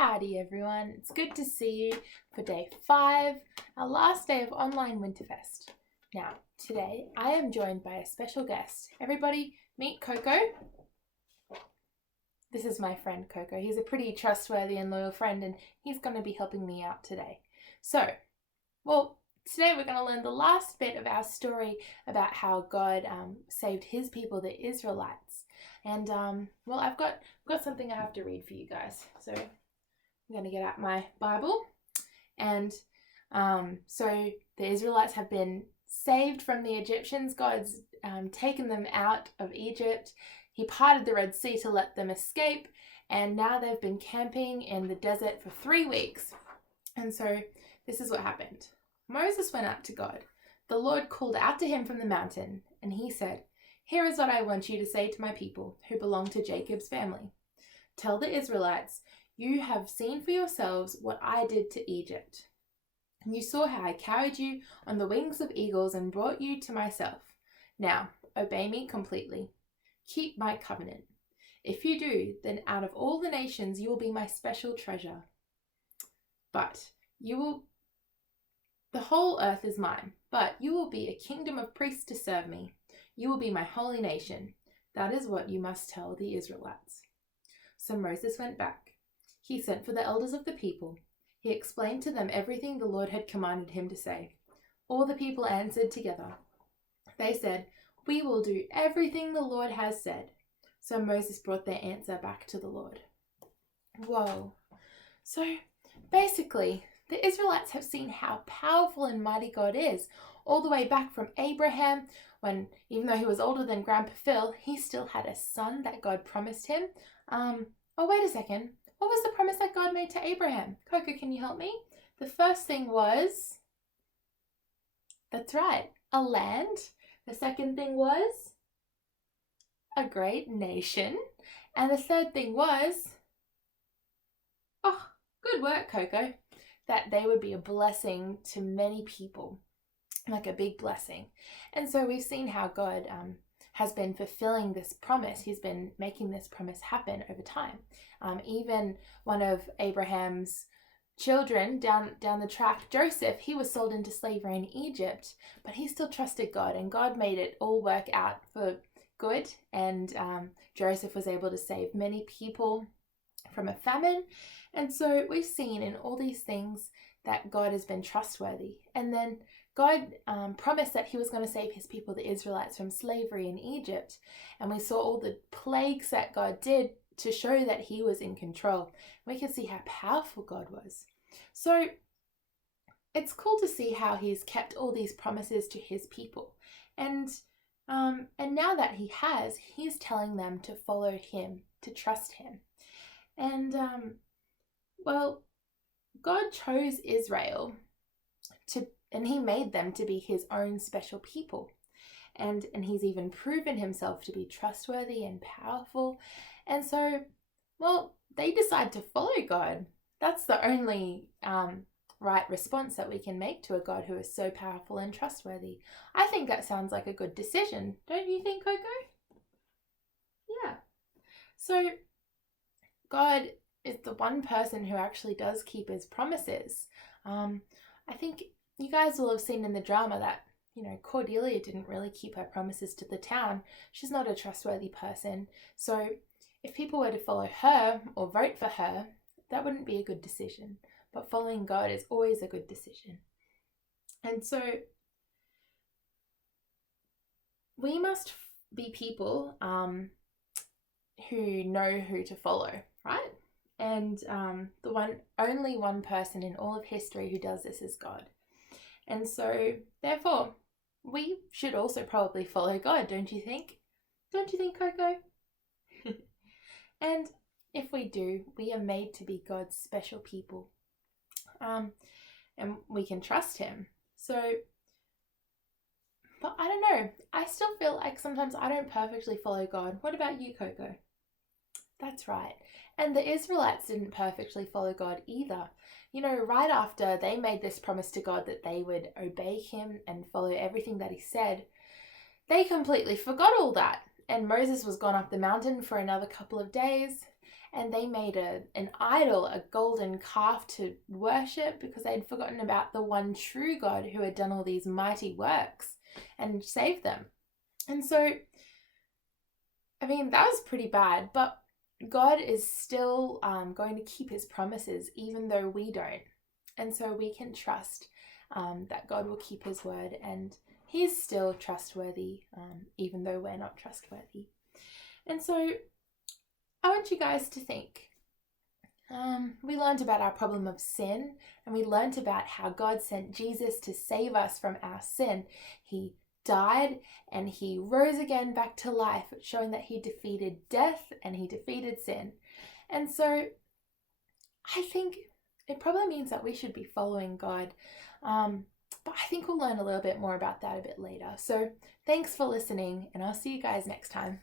Howdy everyone, it's good to see you for day 5, our last day of online Winterfest. Now, today I am joined by a special guest. Everybody, meet Coco. This is my friend Coco. He's a pretty trustworthy and loyal friend and he's going to be helping me out today. Today we're going to learn the last bit of our story about how God saved his people, the Israelites. And I've got something I have to read for you guys. So I'm going to get out my Bible. And so the Israelites have been saved from the Egyptians. God's taken them out of Egypt. He parted the Red Sea to let them escape. And now they've been camping in the desert for 3 weeks. And so this is what happened. Moses went up to God. The Lord called out to him from the mountain, and he said, "Here is what I want you to say to my people who belong to Jacob's family. Tell the Israelites, you have seen for yourselves what I did to Egypt. And you saw how I carried you on the wings of eagles and brought you to myself. Now, obey me completely. Keep my covenant. If you do, then out of all the nations you will be my special treasure. The whole earth is mine, but you will be a kingdom of priests to serve me. You will be my holy nation. That is what you must tell the Israelites." So Moses went back. He sent for the elders of the people. He explained to them everything the Lord had commanded him to say. All the people answered together. They said, "We will do everything the Lord has said." So Moses brought their answer back to the Lord. Whoa. So basically, the Israelites have seen how powerful and mighty God is, all the way back from Abraham, when even though he was older than Grandpa Phil, he still had a son that God promised him. Wait a second. What was the promise that God made to Abraham? Coco, can you help me? The first thing was, that's right, a land. The second thing was a great nation. And the third thing was, good work, Coco, that they would be a blessing to many people, like a big blessing. And so we've seen how God has been fulfilling this promise. He's been making this promise happen over time. Even one of Abraham's children down the track, Joseph, he was sold into slavery in Egypt, but he still trusted God, and God made it all work out for good. And Joseph was able to save many people from a famine. And so we've seen in all these things that God has been trustworthy. And then God promised that he was going to save his people, the Israelites, from slavery in Egypt. And we saw all the plagues that God did to show that he was in control. We could see how powerful God was. So it's cool to see how he's kept all these promises to his people. And now that he's telling them to follow him, to trust him. And God chose Israel and he made them to be his own special people. And he's even proven himself to be trustworthy and powerful. And so, they decide to follow God. That's the only right response that we can make to a God who is so powerful and trustworthy. I think that sounds like a good decision. Don't you think, Coco? Yeah. So God is the one person who actually does keep his promises. I think you guys will have seen in the drama that, Cordelia didn't really keep her promises to the town. She's not a trustworthy person. So if people were to follow her or vote for her, that wouldn't be a good decision. But following God is always a good decision. And so we must be people who know who to follow, right? And only one person in all of history who does this is God. And so, therefore, we should also probably follow God, don't you think? Don't you think, Coco? And if we do, we are made to be God's special people. And we can trust him. So, but I don't know. I still feel like sometimes I don't perfectly follow God. What about you, Coco? That's right. And the Israelites didn't perfectly follow God either. Right after they made this promise to God that they would obey him and follow everything that he said, they completely forgot all that. And Moses was gone up the mountain for another couple of days. and they made an idol, a golden calf to worship because they'd forgotten about the one true God who had done all these mighty works and saved them. And so, I mean, that was pretty bad, but God is still going to keep his promises even though we don't. And so we can trust that God will keep his word, and he is still trustworthy even though we're not trustworthy. And so I want you guys to think. We learned about our problem of sin, and we learned about how God sent Jesus to save us from our sin. He died and he rose again back to life, showing that he defeated death and he defeated sin. And so I think it probably means that we should be following God. But I think we'll learn a little bit more about that a bit later. So thanks for listening, and I'll see you guys next time.